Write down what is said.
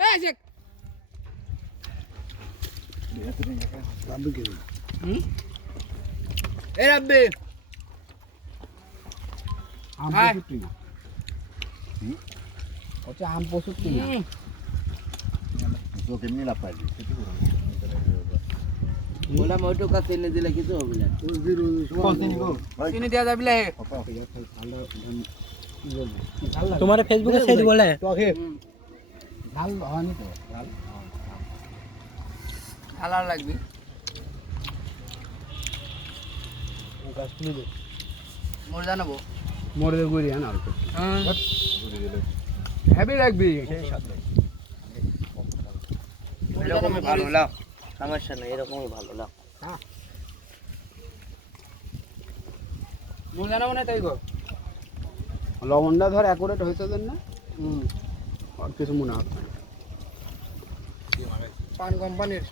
এই যে এ রাব্বি আম হ্যাঁ। প্রচুর না হচ্ছে আম প্রচুর না তো কেমনি লাভ পাইলি সেটা করো বললাম ওইটুকু কাছে এনে দিলে কিছু হবে না চিনি দেওয়া যাবে লে তোমার ফেসবুকে সেই বলে ঝাল হয়নি তো ঝাল ঝালার লাগবে মোর জানাবো মরে গুড়ি আন অল্প হেভি লাগবে এরকমই ভালো লাও সমস্যা নেই এরকমই ভালো লাও মোর জানাবো না তাই গো লবণটা ধর অ্যাকুরেট হয়েছে না আর কিছু মনে হবে পান কোম্পানির